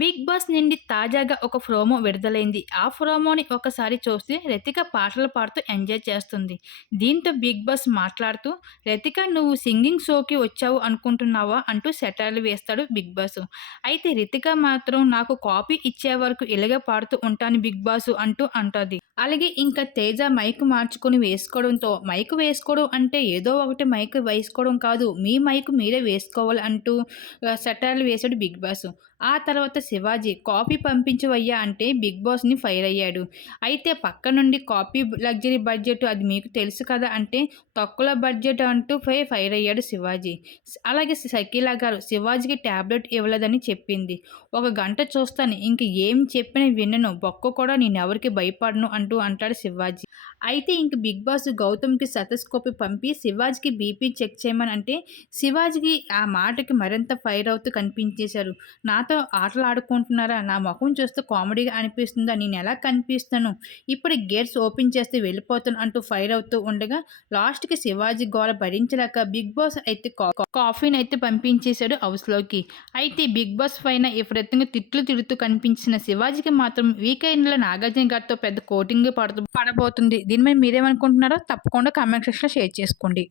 Big boss నుండి తాజాగా ఒక ప్రోమో విడుదలైంది. ఆ ప్రోమోని ఒకసారి చూస్తే రతిక పాటలు పాడుతూ ఎంజాయ్ చేస్తుంది. దీంతో బిగ్ బాస్ మాట్లాడుతూ "రతిక నువ్వు సింగింగ్ షోకి వచ్చావు అనుకుంటున్నావా?" అంటూ సెటైర్లు వేస్తాడు బిగ్ బాస్. అయితే రితిక మాత్రం "నాకు కాపీ ఇచ్చే వరకు ఇలాగే పాడుతూ ఉంటాను బిగ్ బాస్" అంటూ అంటది. అలాగే ఇంకా తేజ మైక్ మార్చుకొని వేసుకోవడంతో మైక్ వేసుకోవడం అంటే ఏదో ఒకటి మైక్ వేసుకోవడం కాదు, మీ మైక్ మీరే వేసుకోవాలి అంటూ సెటైర్లు వేశాడు బిగ్ బాస్. ఆ తర్వాత శివాజీ కాపీ పంపించవయ్యా అంటే బిగ్ బాస్‌ని ఫైర్ అయ్యాడు. అయితే పక్క నుండి కాపీ లగ్జరీ బడ్జెట్ అది మీకు తెలుసు కదా అంటే తక్కువ బడ్జెట్ అంటూ ఫైర్ అయ్యాడు శివాజీ. అలాగే షకీలా గారు శివాజీకి టాబ్లెట్ ఇవ్వలేదని చెప్పింది. "ఒక గంట చూస్తాను ఇంక ఏం చెప్పినా వినను, బొక్క కూడా నేనెవరికీ భయపడను" అంటూ అంటాడు శివాజీ. అయితే ఇంక బిగ్ బాస్ గౌతమ్‌కి స్టెతస్కోప్ పంపి శివాజీకి బీపీ చెక్ చేయమని అంటే శివాజీకి ఆ మాటకి మరింత ఫైర్ అవుతూ కనిపించేశారు. "నాతో ఆటలాడుకుంటున్నారా? నా మొఖం చూస్తే కామెడీగా అనిపిస్తుందా? నేనెలా కనిపిస్తాను? ఇప్పుడు గేట్స్ ఓపెన్ చేస్తే వెళ్ళిపోతాను" అంటూ ఫైర్ అవుతూ ఉండగా లాస్ట్‌కి శివాజీ గోల భరించలేక బిగ్ బాస్ అయితే కాఫీనైతే పంపించేశాడు హౌస్‌లోకి. అయితే బిగ్ బాస్ పైన విపరీతంగా తిట్లు తిడుతూ కనిపించిన శివాజీకి మాత్రం వీకెండ్‌లో నాగార్జున గారితో పెద్ద కోటింగే పడబోతుంది. దీని మీద మీరేమనుకుంటున్నారో తప్పకుండా కామెంట్ సెక్షన్‌లో షేర్ చేసుకోండి.